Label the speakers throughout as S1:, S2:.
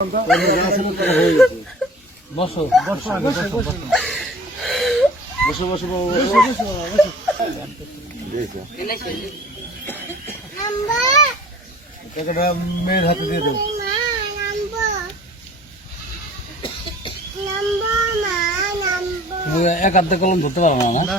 S1: বসো বসো বসো বসো বসো মেয়ের হাতে দিয়ে দেবো এক আধ কলম ধরতে পারবো না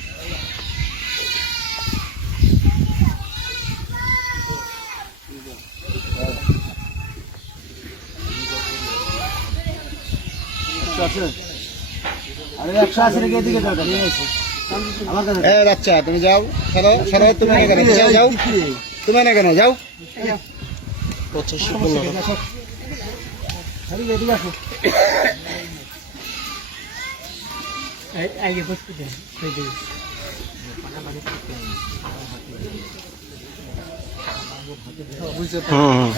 S1: আচ্ছা তুমি যাও সরো সরো তুমি না যাও তুমি না কেন যাও আগে বসতে হুম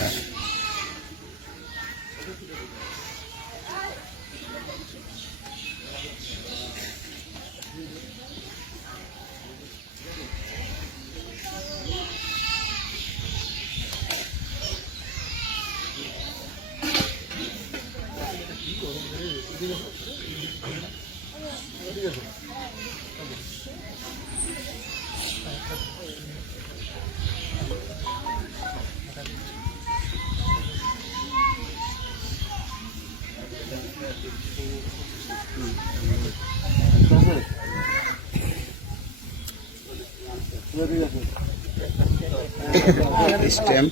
S1: স্ট্যাম্প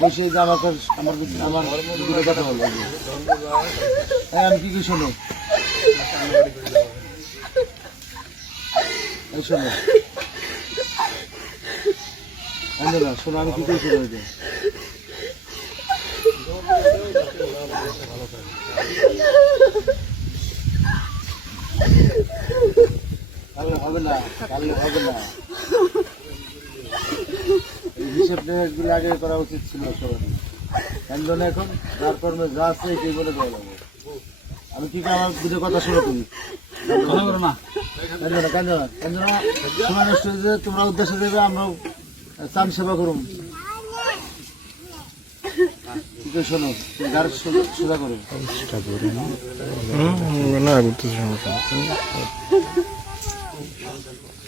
S1: বসে যে আমাকে আমার আমার দুটো কথা বলো হ্যাঁ আমি কি কি শোনো এই শোনো না শোনো আমি কি করে শোনো এটা হবে না হবে না এইসব ড্রেনেজগুলো আগে করা উচিত ছিল সবারই একজন এখন কর্মে যা আছে কি বলে দেওয়া যাবে আমি কি আমার দুটো কথা শুনে তুমি ভালো করো না কাঞ্জনা কাঞ্জনা তোমরা উদ্দেশ্যে দেবে আমরা চান সেবা করুম শোনো গার সোজা করো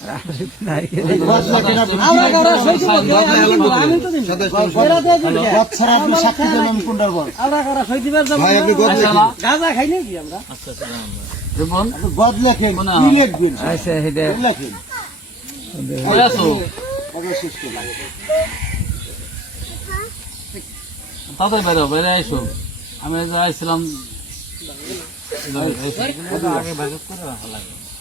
S1: তাদের বেরো বেড়ে আইসো আমি আইছিলাম আগে ভাগ করে লাগে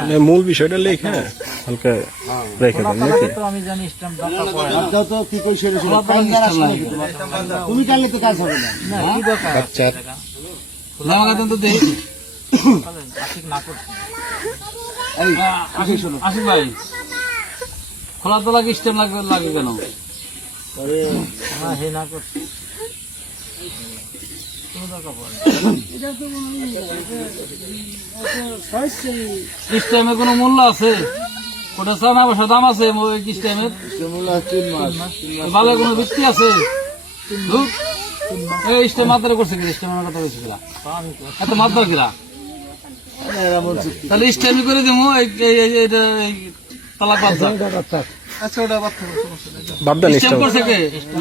S2: মানে মূল বিষয়টা লেখা হ্যাঁ। হালকা রেখে দেন
S1: নাকি আমি জানি আচ্ছা, আচ্ছা, আচ্ছা, তো হ্যাঁ? কি কই সেটা খোলা স্ট্যাম্প লাগবে কেন না হে না করছি ইসলামে কোনো মূল্য আছে ওটা দাম আছে ইসলামের ভালো কোনো ভিত্তি আছে এই ইসলাম কি ইসলামের কথা বলছে কিলা এত মাত্রা কিলা তাহলে ইসলামী করে দিব তালাক বাদ আচ্ছা ওটা বাদ লিস্ট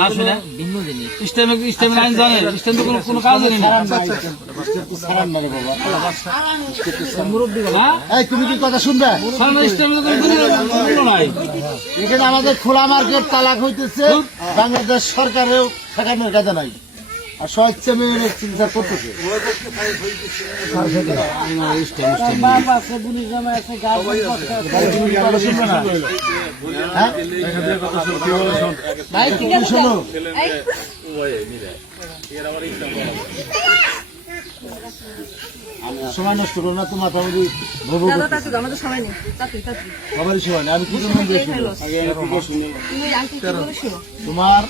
S1: না শুনে ভিন্ন জিনিস সিস্টেম লাইন জানে সিস্টেম তো কোনো কোনো কাজ সারান মানে বাবা মুরব্বি হ্যাঁ? এই তুমি কি কথা শুনবে সারান সিস্টেম তো কোনো নাই এখানে আমাদের খোলা মার্কেট তালাক হইতেছে বাংলাদেশ সরকারেও ঠেকানোর কাজে নাই আর স্বেচ্ছা মেয়ের চিকিৎসা করতেছে সময় নষ্ট করো না তোমার আমাদের সময় নেই সবারই সময় নেই আমি তোমার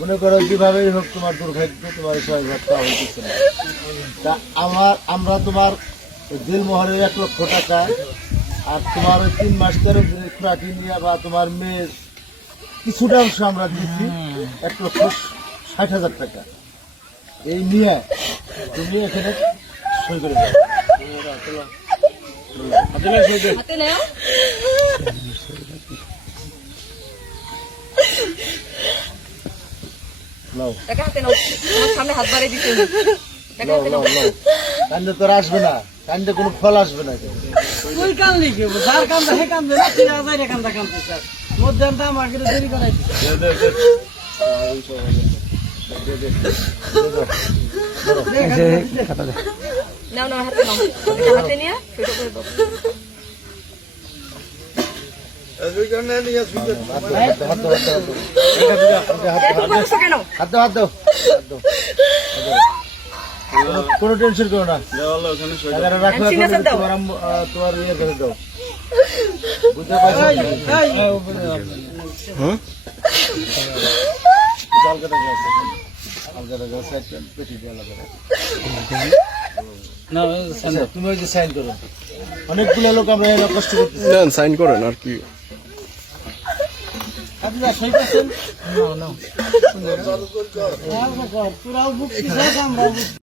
S1: মনে করো যেভাবেই হোক তোমার দুর্ভাগ্য তোমার ছয় ঘরটা হইতেছে তা আমার আমরা তোমার দিল মোহরের এক লক্ষ টাকা আর তোমার ওই তিন মাস ধরে খুরাকি নিয়ে বা তোমার মেয়ের কিছুটা অংশ আমরা দিচ্ছি এক লক্ষ ষাট হাজার টাকা এই নিয়ে তুমি এখানে সই করে যাবে নাও একা হাতে নাও সামনে হাত বাড়িয়ে দিতে নাও নাও নাও কান্দে তোর আসবে না কান্দে কোনো ফল আসবে না তুই কান লিখে যার কান্দে হে কান্দে না তুই আজ রে নাও নাও হাতে নাও হাতে নিয়ে কোনো টেনশন করো না রাখো তোমার ইয়ে করে দাও বুঝতে পারছো অনেকগুলো লোক আমরা কষ্ট করতেছি সাইন করেন আর কি আপনারা সই করছেন না না হ্যাঁ, হ্যাঁ, তোরাও বুক আমরা